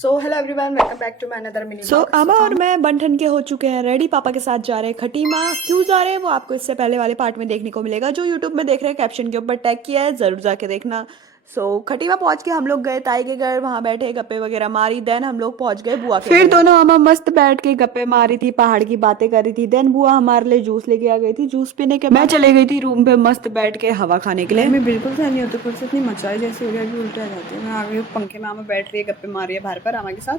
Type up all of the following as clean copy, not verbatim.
So hello everyone, welcome back to my another mini so अमा और मैं बन के हो चुके हैं रेडी। पापा के साथ जा रहे हैं खटीमा। क्यों जा रहे हैं वो आपको इससे पहले वाले पार्ट में देखने को मिलेगा। जो यूट्यूब में देख रहे हैं कैप्शन के ऊपर टैग किया है, जरूर जाके देखना। खटीमा पहुंच के हम लोग गए ताई के घर, वहां बैठे गप्पे वगैरह मारी। देन हम लोग पहुंच गए बुआ के। फिर दोनों अम्मा मस्त बैठ के गप्पे मारी थी, पहाड़ की बातें करी थी। देन बुआ हमारे लिए जूस लेके आ गई थी। जूस पीने के मैं चले गई थी रूम पे मस्त बैठ के हवा खाने के लिए। मैं बिल्कुल सहन नहीं होती, फिर से इतनी मचाई जैसी हो गया कि उल्टे आ जाती है। मैं आ गई हूँ पंखे में, आमा बैठ रही है गप्पे मार रही है बाहर पर आमा के साथ।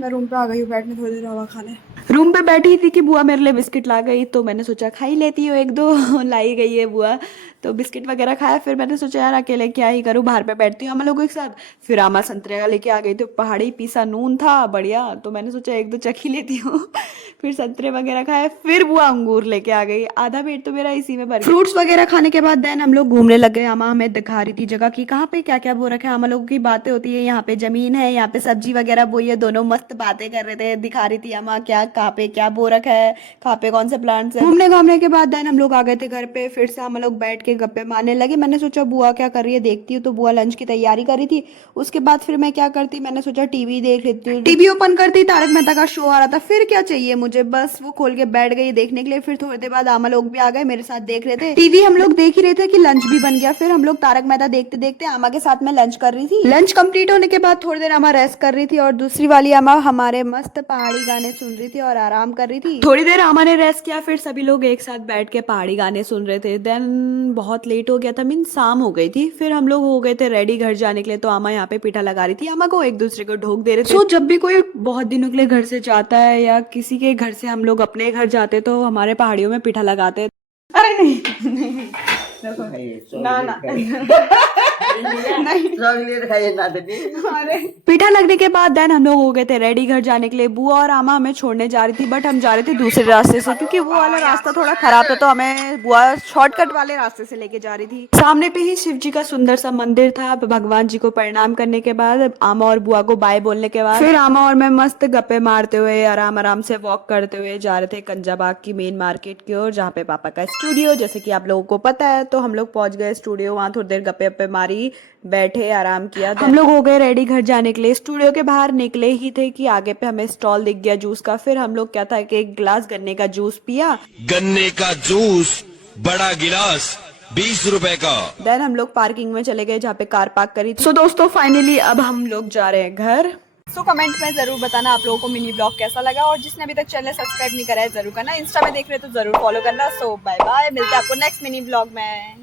मैं रूम पे आ गई हूँ बैठने, थोड़ी देर हवा खाने। रूम पे बैठी थी कि बुआ मेरे लिए बिस्किट ला गई, तो मैंने सोचा खा ही लेती हूँ एक दो। लाई गई है बुआ, तो बिस्किट वगैरह खाया। फिर मैंने सोचा यार अकेले क्या ही करूँ, बाहर पे बैठती हूँ हम लोगों के साथ। फिर आमा संतरे का लेके आ गई, तो पहाड़ी पीसा नून था बढ़िया, तो मैंने सोचा एक दो चख ही लेती हूँ। फिर संतरे वगैरह खाए। फिर बुआ अंगूर लेके आ गई, आधा पेट तो मेरा इसी में भर गया। फ्रूट्स वगैरह खाने के बाद देन हम लोग घूमने लग गए। आमा हमें दिखा रही थी जगह की कहाँ पे क्या क्या बो रखा है। हम लोगों की बातें होती है, यहाँ पे जमीन है, यहाँ पे सब्जी वगैरह बोई है। दोनों मस्त बातें कर रहे थे, दिखा रही थी अम्मा क्या कहाँ पे क्या बो रखा है, कहाँ पे कौन से प्लांट्स है। घूमने घामने के बाद देन हम लोग आ गए थे घर पे। फिर से हम लोग बैठ के गप्पे मारने लगे। मैंने सोचा बुआ क्या कर रही है देखती हूँ, तो बुआ लंच की तैयारी कर रही थी। उसके बाद फिर मैं क्या करती, मैंने सोचा टीवी देख लेती हूँ। टीवी ओपन करती, तारक मेहता का शो आ रहा था। फिर क्या चाहिए मुझे, बस वो खोल के बैठ गई देखने के लिए। फिर थोड़ी देर बाद आमा लोग भी आ गए, मेरे साथ देख रहे थे टीवी। हम लोग देख ही रहे थे कि लंच भी बन गया। फिर हम लोग तारक मेहता देखते देखते आमा के साथ में लंच कर रही थी। लंच कंप्लीट होने के बाद थोड़ी देर आमा रेस्ट कर रही थी, और दूसरी वाली आमा हमारे मस्त पहाड़ी गाने सुन रही थी और आराम कर रही थी। थोड़ी देर आमा ने रेस्ट किया, फिर सभी लोग एक साथ बैठ के पहाड़ी गाने सुन रहे थे। देन बहुत लेट हो गया था, मीन शाम हो गई थी। फिर हम लोग हो गए थे रेडी घर जाने के लिए, तो आमा यहाँ पे पीठा लगा रही थी। आमा को एक दूसरे को ढोक दे रहे थे। जब भी कोई बहुत दिनों के लिए घर से जाता है या किसी के घर से हम लोग अपने घर जाते, तो हमारे पहाड़ियों में पीठा लगाते। अरे नहीं नहीं, देखो ना ना नहीं, अरे पीठा लगने के बाद देन हम लोग हो गए थे रेडी घर जाने के लिए। बुआ और आमा हमें छोड़ने जा रही थी, बट हम जा रहे थे दूसरे रास्ते से, क्योंकि वो वाला रास्ता थोड़ा खराब था। तो हमें बुआ शॉर्टकट वाले रास्ते से लेके जा रही थी। सामने पे ही शिव जी का सुंदर सा मंदिर था। भगवान जी को प्रणाम करने के बाद, आमा और बुआ को बाय बोलने के बाद, फिर आमा और मैं मस्त गप्पे मारते हुए आराम आराम से वॉक करते हुए जा रहे थे कंजाबाग की मेन मार्केट की ओर, जहाँ पे पापा का स्टूडियो, जैसे कि आप लोगों को पता है। तो हम लोग पहुंच गए स्टूडियो, वहां थोड़ी देर गप्पे वप्पे मारी, बैठे आराम किया। हम लोग हो गए रेडी घर जाने के लिए। स्टूडियो के बाहर निकले ही थे कि आगे पे हमें स्टॉल दिख गया जूस का। फिर हम लोग क्या था कि एक गिलास गन्ने का जूस पिया। गन्ने का जूस बड़ा गिलास 20 रुपए का। देन हम लोग पार्किंग में चले गए जहाँ पे कार पार्क करी थी। दोस्तों फाइनली अब हम लोग जा रहे हैं घर। कमेंट में जरूर बताना आप लोगों को मिनी ब्लॉग कैसा लगा, और जिसने अभी तक चैनल सब्सक्राइब नहीं करा है जरूर करना। इंस्टा में देख रहे तो जरूर फॉलो करना। बाय बाय, मिलते हैं आपको नेक्स्ट मिनी ब्लॉग में।